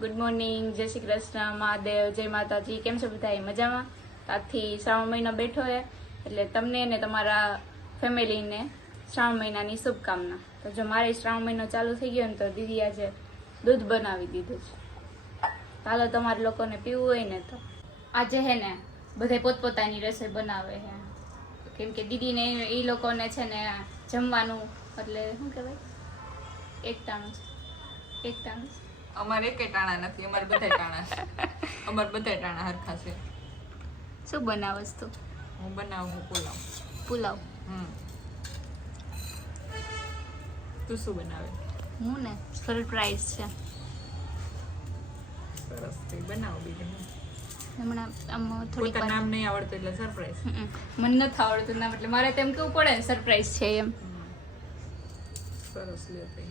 Good morning, જય શ્રી કૃષ્ણ, મહાદેવ, જય માતાજી. કેમ છો બધા? મજામાં? આજથી શ્રાવણ મહિનો બેઠો છે એટલે તમને અને તમારા ફેમિલીને શ્રાવણ મહિનાની શુભકામના. તો જો મારે શ્રાવણ મહિનો ચાલુ થઈ ગયો ને તો દીદી આજે દૂધ બનાવી દીધું છે. ચાલો તમારે લોકોને પીવું હોય ને તો આજે હે ને બધે પોતપોતાની રસોઈ બનાવે છે, કેમ કે દીદીને એ લોકોને છે ને જમવાનું એટલે શું કહેવાય એકટાણું છે. અમારે એકે ટાણા નથી, અમારે બધા ટાણા છે. અમારે બધા ટાણા હરખા છે. શું બનાવસ તું? હું બનાવું પુલાવ. તું શું બનાવે? હું ને સરપ્રાઈઝ છે. સરસ, તે બનાવો બીજું. હમણાં આમ થોડીક પોતાનું નામ નહીં આવડતું એટલે સરપ્રાઈઝ. મને નથી આવડતું નામ એટલે મારે તેમ કેવું પડે ને સરપ્રાઈઝ છે એમ. સરસ લે તઈ.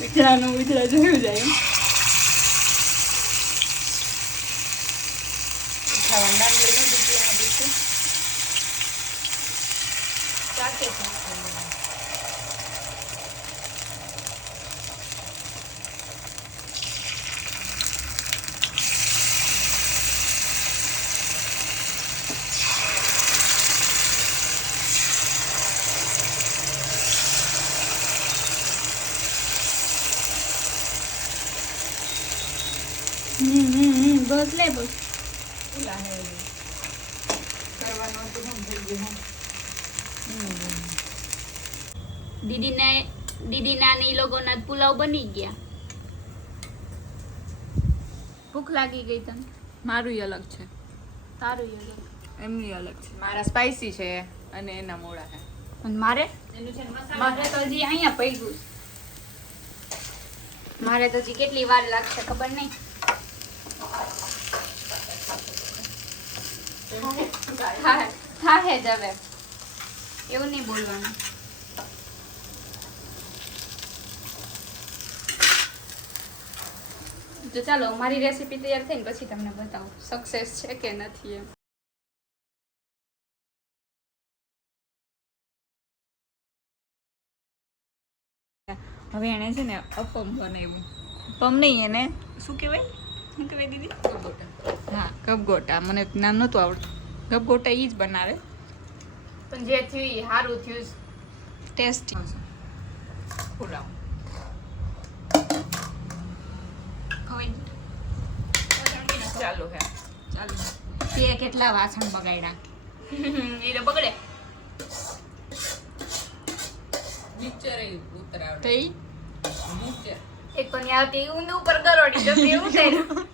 વિચરાનું વિચરા જોયું જાય એમ. ખાવાનું નામ લઈને દીધી આ દીધી. ચાકે છે. બસ લે બસ. કરવાનું હતું શું થઈ ગયું? દીદીના ને ઈ લોકોના પુલાવ બની ગયા. ભૂખ લાગી ગઈ તને? મારું અલગ છે, તારું ય એમની અલગ છે. મારા સ્પાઈસી છે અને એના મોડા છે. અને મારે તો હજી અહીંયા પડ્યું. મારે તો હજી કેટલી વાર લાગશે ખબર નહીં. થાહે જ હવે, એવું નહીં બોલવાનું. તો ચાલો મારી રેસીપી તૈયાર થઈને પછી તમને બતાવું સક્સેસ છે કે નથી એમ. હવે એને છે ને અપમ બનાવ્યું. અપમ નહીં, એને શું કહેવાય દીદી? હા, ગપગોટા. મને નામ નહોતું આવડતું. ગપગોટા ઈ જ બનાવે, પણ જે થયું એ સારું થયું. ટેસ્ટી. પુલાવ ચાલુ હે. ચાલુ તે કેટલા વાસણ બગાડ્યા. એ તો બગડે નીચે રહી ઉતરાવ તો ઈ નીચે એક પણ આવતી ઊંધ ઉપર ગરોડી જતી એવું થયું.